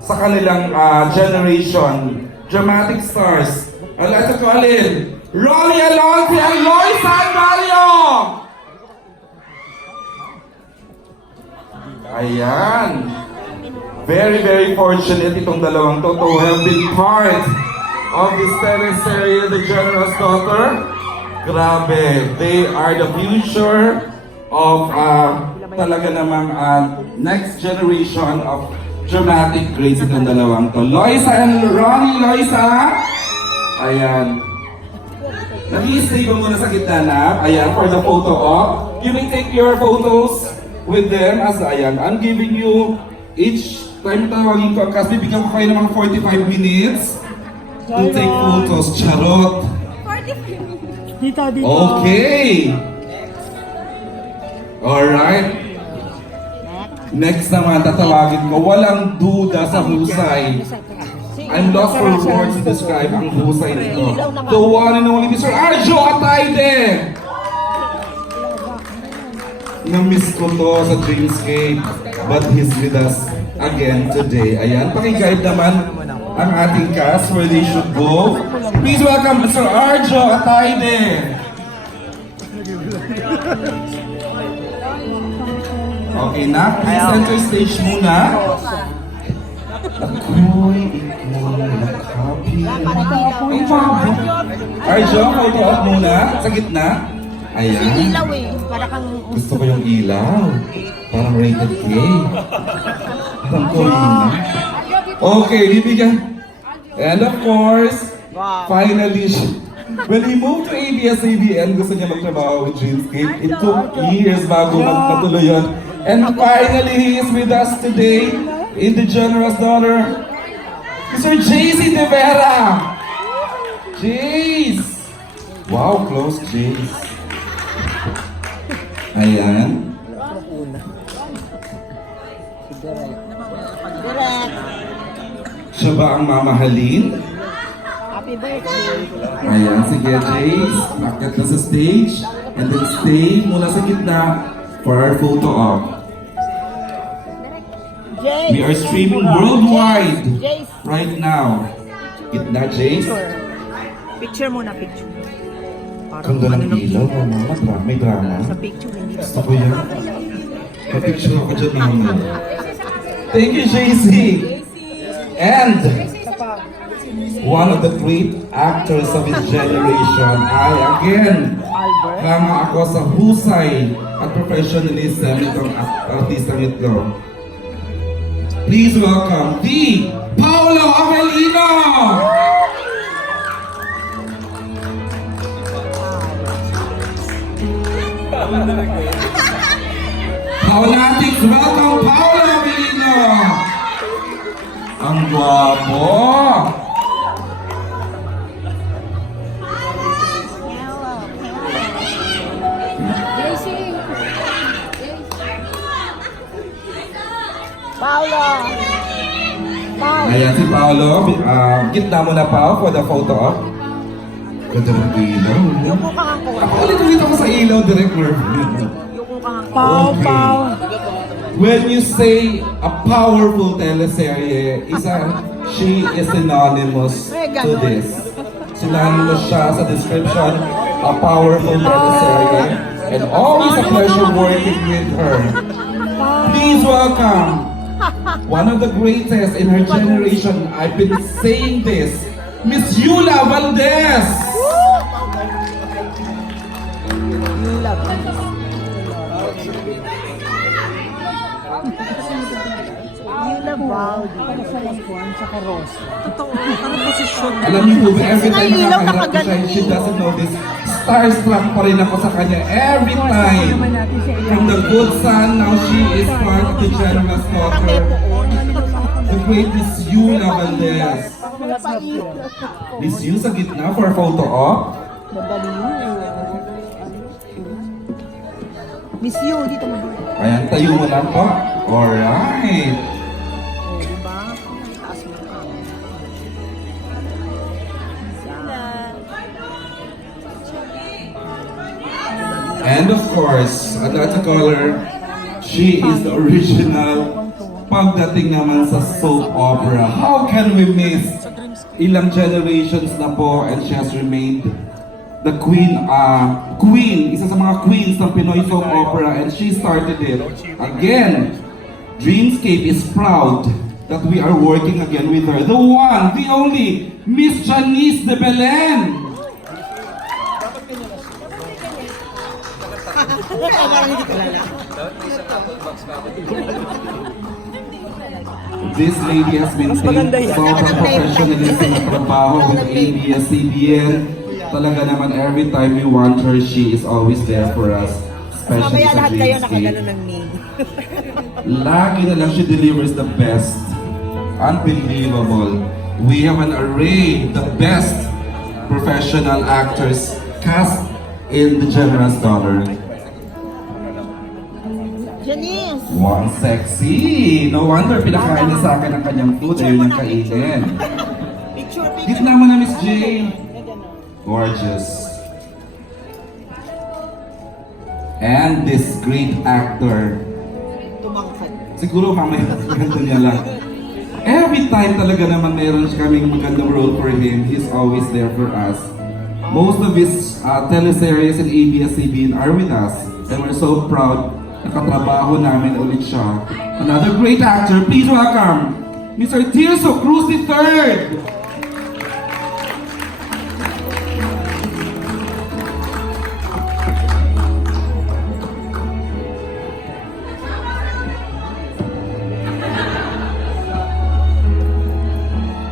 sa kanilang generation. Dramatic stars. I'd like to call in Ronnie Alonte and Lois Sangalio! Ayan. Very, very fortunate itong dalawang to have been part of this teleserye, The General's Daughter. Grabe, they are the future of talaga namang next generation of dramatic greats itong dalawang to. Loisa and Ronnie, Loisa! Ayan. Nag-i-stay ba muna sa gitna na? Ayan, for the photo op. You may take your photos with them as ayan. I'm giving you each time tawagin ko kasi bibigyan ko kayo ng mga 45 minutes to take photos. Charot! 45 Dito. Okay! Alright. Next naman, tatawagin ko. Walang duda sa husay. I'm lost for words to describe ang husay nito. The one and only Mr. Arjo Atayde! Na-miss ko to sa Dreamscape, but he's with us again today. Ayan, pakiguide naman ang ating cast where they should go. Please welcome Mr. Arjo Atayde! Okay na, please center stage muna. Ako'y Arjo, photo op muna, sa gitna. Ayan. Ilaw eh. Para kang... Gusto ko yung ilaw. Parang rated K. Parang Corina. Okay, bibigyan. And of course, finally, when he moved to ABS-CBN, gusto niya magtrabaho with Dreamscape. It took years bago magpatuloy yun. And finally, he is with us today in The General's Daughter, Mr. JC De Vera. Jace! Wow, close, Jace. Ayan. Siya ba ang mamahalin? Happy birthday. Ayan, sige, Jace. Akit na sa stage. And then stay muna sa gitna for our photo op. We are streaming worldwide right now. Gitna, Jace. Picture muna, picture. Ganda ng ilaw, mama. May drama. Sa picture, hindi. Gusto ko yan. Pa-picture ako dyan, mama. Thank you, JC. And one of the great actors of his generation, I again, kama ako sa husay at professionalism itong artistang ito. Please welcome the Paolo Avelino! Paulatics, welcome Paolo Avelino! Ang gwapo! Paolo! Ayan si Paolo, gitna mo na pa for the photo op. Ganda ng ilaw. Yuko ka nga ko. Ako ulit ako sa ilaw, direct work. Yuko ka nga. Pau. When you say a powerful teleserye, she is synonymous to this. Synonymous siya sa description, a powerful teleserye. And always a pleasure working with her. Please welcome one of the greatest in her generation. I've been saying this, Miss Yula Valdez. Totoo, parang posisyon. Alam niyo po ba, every time nakakaharap ko siya, she doesn't know this. Starstruck pa rin ako sa kanya every time. From the good son, now she is part of the General's Daughter. The great Miss Yula Valdez. Miss Yu sa gitna for photo op. Miss you, dito mo. Ayan, tayo mo lang po. Alright. And of course, I'd like to call her, she is the original pagdating naman sa soap opera, how can we miss? Ilang generations na po and she has remained the queen, isa sa mga queens ng Pinoy soap opera and she started it. Again, Dreamscape is proud that we are working again with her. The one, the only, Miss Janice de Belen. This lady has maintained sobrang professionalism ng trabaho with ABS-CBN. Talaga naman, every time we want her, she is always there for us. Especially Mamaya sa lahat kayo nakagano Dreamscape. ng knee. Lagi na lang she delivers the best. Unbelievable. We have an array, the best professional actors cast in The Generous Daughter. Janice! Wow, sexy! No wonder pinakain niya sa akin ang kanyang food. Ayun yung kainin. Picture. Gitna mo na, Miss Jane. Gorgeous. And this great actor. Tumangkad. Siguro mamaya ganito niya lang. Every time talaga naman meron siya kaming magandang role for him, he's always there for us. Most of his teleseries and ABS-CBN are with us. And we're so proud nakatrabaho namin ulit siya. Another great actor, please welcome Mr. Tirso Cruz III.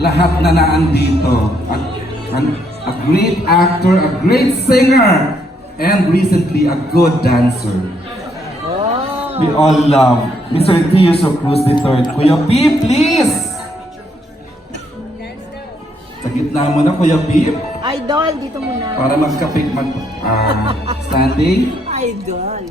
Lahat na naandito. A great actor, a great singer, and recently a good dancer. We all love Mr. Tirso Cruz III. Kuya Pip, please! Sa gitna mo na, Kuya Pip, Idol, dito muna. para magkapit standing. Idol.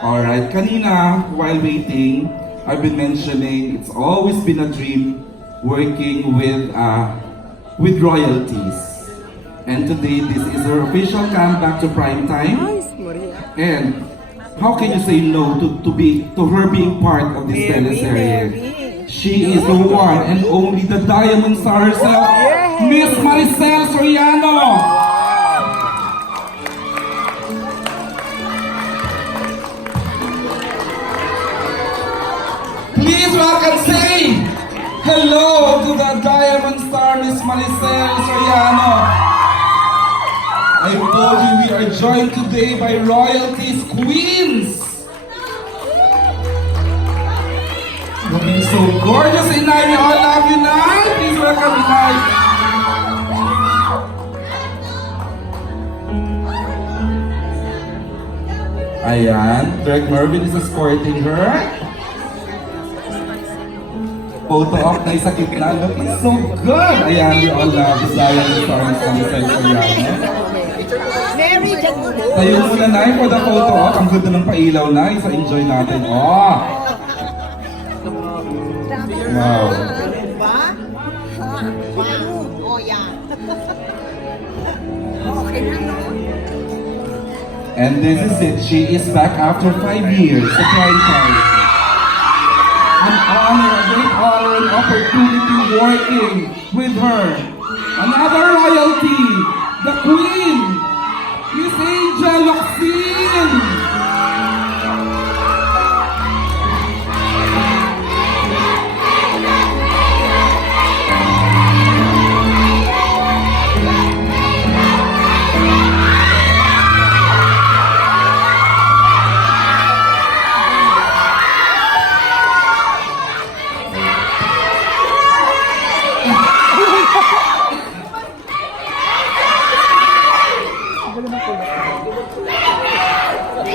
Alright, kanina, while waiting, I've been mentioning it's always been a dream working with royalties. And today, this is her official comeback to prime time. And how can you say no to her being part of this teleserye? She is the one and only the Diamond Star herself, Miss Maricel Soriano. Please welcome, say hello to the Diamond Star, Miss Maricel Soriano. I told you we are joined today by royalties queens. Looking so gorgeous, Inay. We all love you, Inay. Please welcome Inay. Ayan, Direk Mervin is escorting her. Photo op na isa gitna. Looking so good. Ayan, we all love this Diamond Star, Miss Maricel Soriano. Mary Jagulo. Tayo muna, Nay, for the photo op. Ang ganda ng pailaw, Nay. So enjoy natin. Oh! Wow. Diba? Oh, yan. Okay na, no? And this is it. She is back after 5 years sa prime time. An honor, a great honor and opportunity working with her. Another royalty, the Queen, Miss Angel Locsin.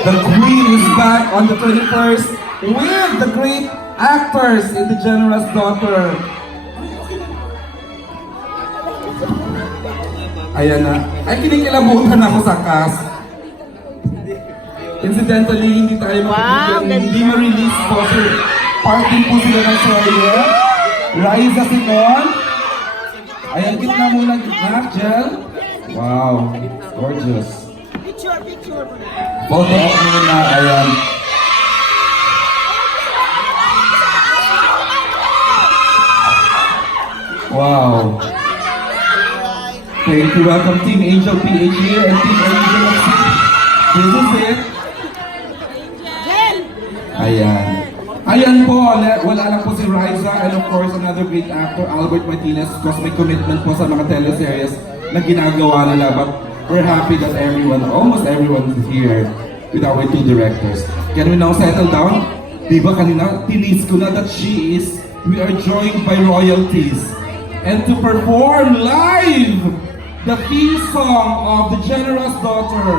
The Queen is back on the 21st with the great actors in The Generous Daughter. Ayan na. Ay, kinikilabutan ako sa cast. Incidentally, hindi tayo makikita. Hindi ma-release po. So, parting po sila ng Soria. Raisa Sinon. Ayan, gitna muna. Gitna, Jel. Wow. Gorgeous. Picture. Photo op muna, ayan. Wow. Thank you. Welcome Team Angel PH here and Team Angel of City. This is it. Ayan. Ayan po, wala lang po si Riza and of course another great actor, Albert Martinez, because may commitment po sa mga teleseries na ginagawa nila. But we're happy that everyone, almost everyone is here with our two directors. Can we now settle down? Diba kanina, tinis ko na that we are joined by royalties. And to perform live the theme song of The Generous Daughter,